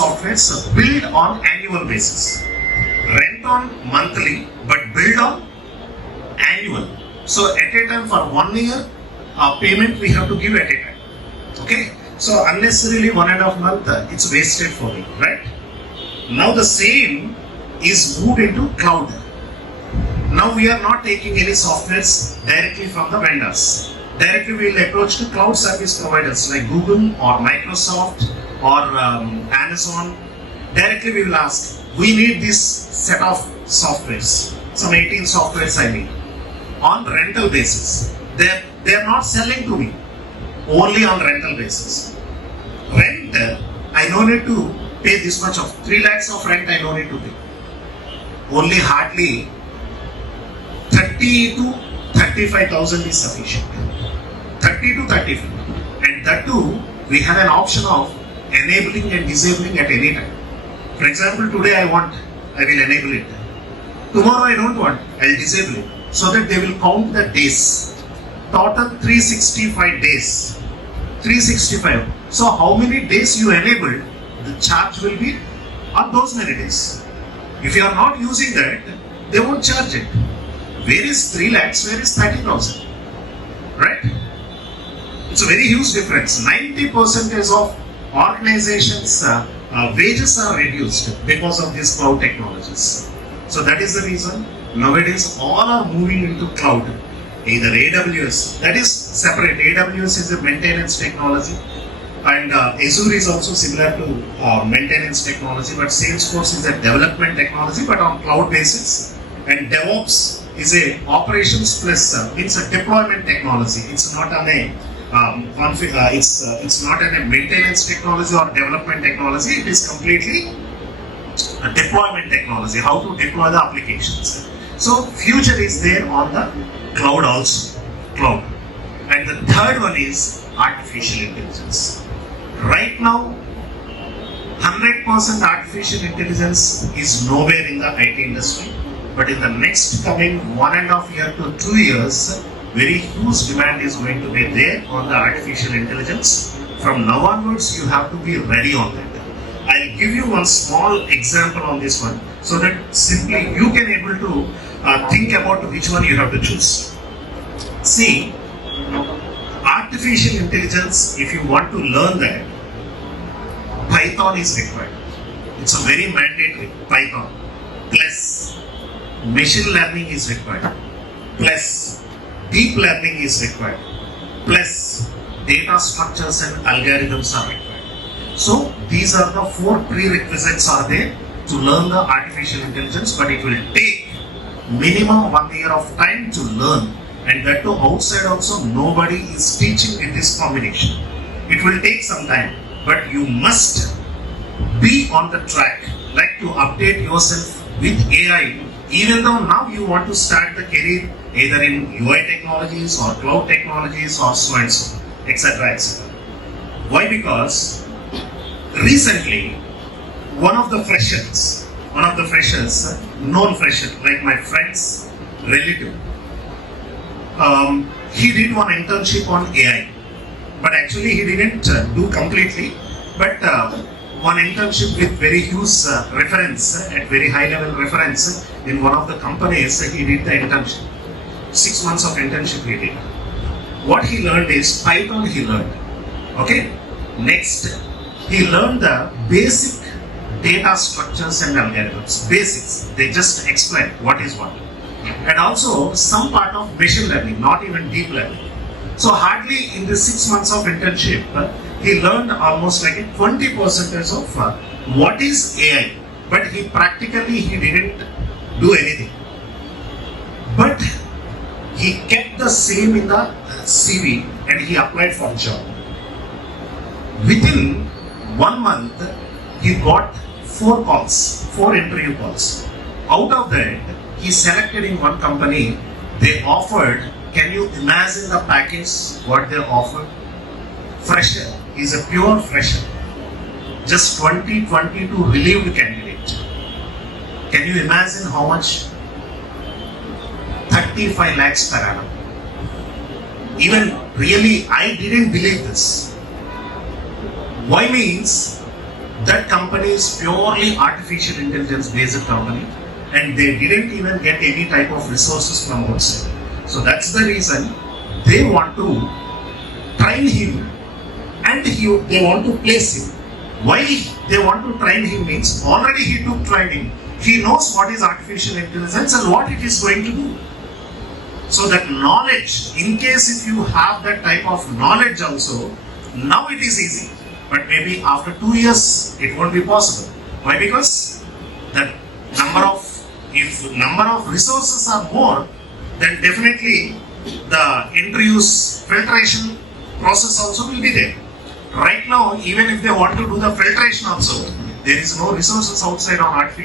softwares billed on annual basis. Rent on monthly, but billed on annual. So at a time for 1 year, payment we have to give at a time. Okay? So unnecessarily 1.5 month, it's wasted for me, right? Now the same is moved into cloud. Now we are not taking any softwares directly from the vendors. Directly we will approach to cloud service providers like Google or Microsoft or Amazon. Directly we will ask, we need this set of softwares, some 18 softwares I need, on rental basis. They are not selling to me, only on rental basis. Rent, I no need to pay this much of 3 lakhs of rent, I no need to pay. Only hardly 30 to 35,000 is sufficient. 30 to 35. And that too, we have an option of enabling and disabling at any time. For example, today I want, I will enable it. Tomorrow I don't want, I will disable it. So that they will count the days. Total 365 days. 365. So how many days you enabled, the charge will be on those many days. If you are not using that, they won't charge it. Where is 3 lakhs, where is 30,000? Right? It's a very huge difference. 90% of organizations' wages are reduced because of these cloud technologies. So that is the reason nowadays all are moving into cloud. Either AWS, that is separate. AWS is a maintenance technology, and Azure is also similar to maintenance technology, but SalesForce is a development technology, but on cloud basis. And DevOps is a operations plus means a deployment technology. It's not on a it's not a maintenance technology or development technology. It is completely a deployment technology. How to deploy the applications. So future is there on the cloud also. Cloud. And the third one is artificial intelligence. Right now, 100% artificial intelligence is nowhere in the IT industry. But in the next coming 1.5 year to 2 years, very huge demand is going to be there on the artificial intelligence. From now onwards, you have to be ready on that. I'll give you one small example on this one, so that simply you can able to think about which one you have to choose. See, artificial intelligence, if you want to learn that, Python is required. It's a very mandatory Python. Plus, machine learning is required. Plus, deep learning is required. Plus, data structures and algorithms are required. So, these are the 4 prerequisites are there to learn the artificial intelligence, but it will take minimum 1 year of time to learn. And that too outside also nobody is teaching in this combination. It will take some time, but you must be on the track, like to update yourself with AI. Even though now you want to start the career either in UI technologies or cloud technologies or so and so, etc. etc. Why? Because recently one of the freshers, known fresher, like my friend's relative, he did one internship on AI, but actually he didn't do completely, but one internship with very huge reference, at very high level reference in one of the companies. He did the internship, 6 months of internship he did. What he learned is Python he learned, okay? Next, he learned the basic data structures and algorithms, basics. They just explain what is what. And also some part of machine learning, not even deep learning. So hardly in the 6 months of internship, he learned almost like 20% of what is AI. But he didn't do anything. But he kept the same in the CV and he applied for a job. Within 1 month, he got 4 interview calls. Out of that, he selected in one company. They offered, can you imagine the package, what they offered? Fresher, he's a pure fresher. Just 2022 relieved candidate. Can you imagine how much? 35 lakhs per annum. Even really, I didn't believe this. Why? Means that company is purely artificial intelligence based company, and they didn't even get any type of resources from outside. So that's the reason they want to train him, and they want to place him. Why they want to train him means already he took training. He knows what is artificial intelligence and what it is going to do. So that knowledge, in case if you have that type of knowledge also, now it is easy. But maybe after 2 years, it won't be possible. Why? Because if number of resources are more, then definitely the interviews filtration process also will be there. Right now, even if they want to do the filtration also, there is no resources outside on artificial